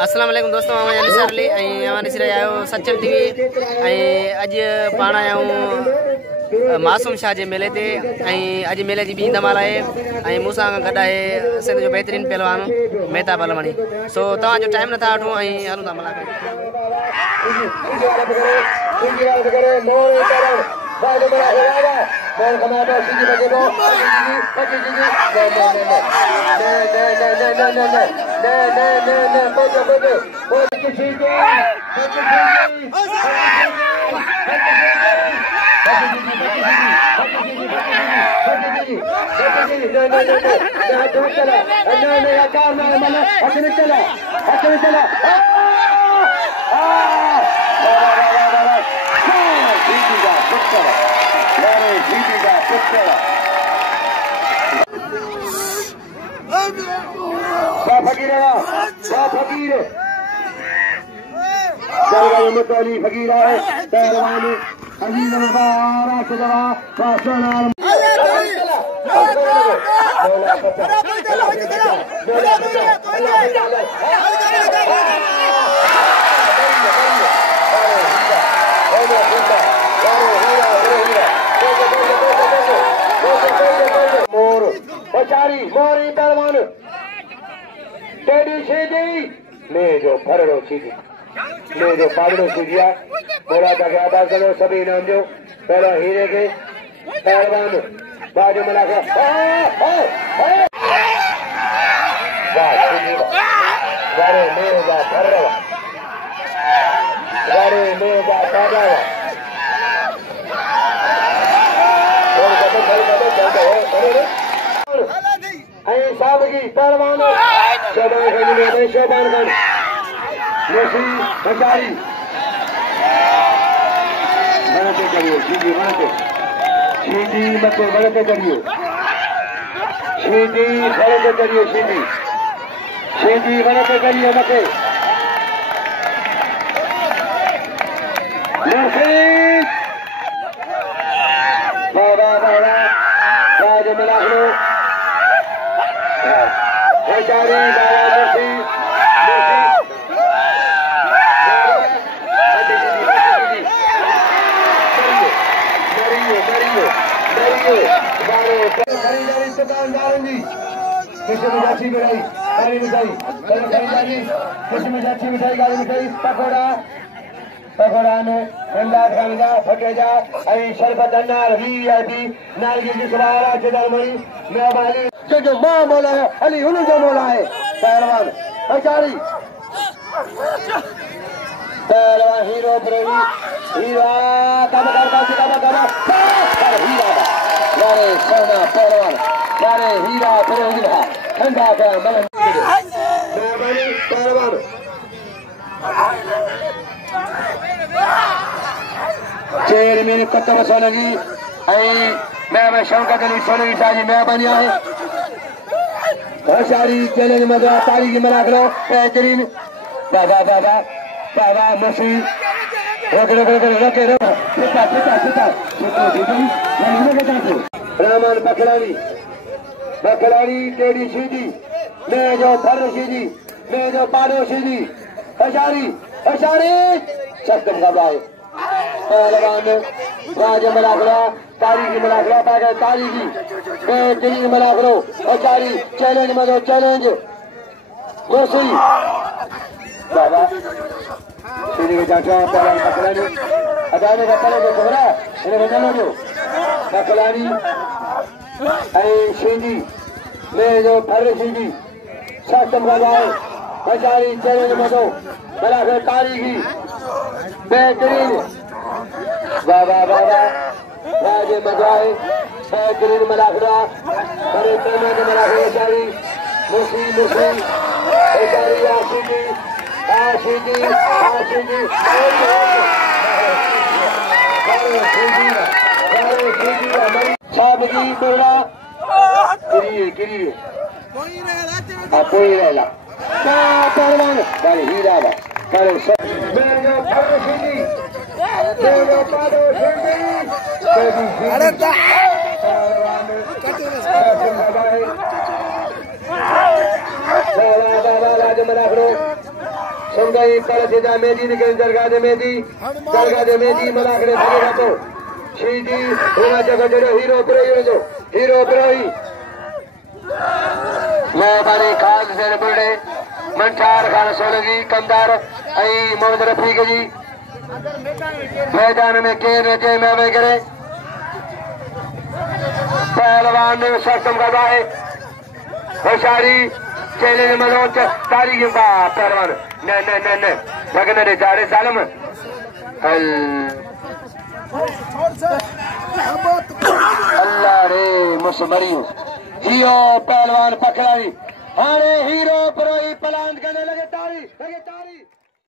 अस्सलाम वालेकुम दोस्तों, मैं निसारली हमारे सिर आयो सचल टीवी। अज पाण आयूं मासूम शाह जे मेले ते। अज मेले जी 2 धमाल है। मूसा गड है सिंध जो बेहतरीन पहलवान मेहता बलमणी। सो तव्हां जो टाइम नथा वठूं हलूं था मलाखरा। फकीर है पहलवान अजीज बारा सजवा पासनाल मोर बेचारी मोरी पहलवान टेडी शीदी ले जो फरड़ो शीदी ले जो पागड़ो शीदिया बोला था क्या बात करो सभी नाम जो पहला हीरे के पहलवान बाजू मलाखरा गारे में जा फरवा गारे में जा पागवा साबगी पहलवान शोभानगढ़ नसी हजारी बनते करियो सीधी बनते सीधी मते बनते करियो सीधी बनते करियो सीधी सीधी बनते करियो मते नसी बाबा बाबा राज मलाखरो हजारी बाबा नसी पकोड़ा ने फटेजा शरबत अनार वीआईपी नारगी की सवारा चिदरमणी मेहमानी जो मां मौला है अली उन्हीं जो मौला है पहलवान बेचारी पहलवान हीरो प्रेमी हीरा हीरा यारे सोना पहलवान यारे हीरा प्रेमी ठंडा कर मलन मेहमानी पहलवान चेर मेरे कत्तब सोलगी मैं शौकत अली सोलगी साजी मेहमानी है हशारी चैलेंज मदरा तारीख मलाखरा बेहतरीन दादा दादा दादा मसी रामान बखलानी बखलानी टेडी शीदी मैं जो फर शीदी मैं जो पाडो शीदी हजारी हजारी सख्त मुकाबला है पहलवान राज मलाखरा तारीखी मलाखरा पाकर तारीखी बेहतरीन मलाखरो हजारी चैलेंज मदो चैलेंज मसी दादा सीधी के जांचा पहला बकलानी अदाने का पहले जो कोहरा इन्हें बदलो जो बकलानी शीदी में जो फर शीदी सख्तम का जाए हजारी चैलेंज मदो मलाखरा तारीखी बेहतरीन बाबा बाबा राजे मजाए बेहतरीन मलाखरा बड़े चैलेंज मलाखरा हजारी मुसी मुसी हजारी आशीदी आशीदी आशीदी साबगी बोला गिरिए गिरिए कोई रहला पहलवान बड़े हीरा बा बड़े मेरे पादो सीधी मेरे पादो सीधी अरे पहलवान राज मलाखरो संगई पर जेदा मेदी निकल दरगाह दे मेदी मलाखरे भगे तो शीदी हुआ जगह जड़ो हीरो प्रोई जो हीरो प्रोई मेहरबानी खास से बुढ़े मंठार खान सोलगी कंदार आई मोहम्मद रफीक जी मैदान में केर रजे में करे पहलवान ने शर्तम का है होशियारी चेले ने मदद तारीख का पहलवान न लगने दे जारे सालम अल्लाह रे मुसमरी हियो पहलवान पकड़ाई हाणे हीरो प्रोई पलांद करने लगे तारी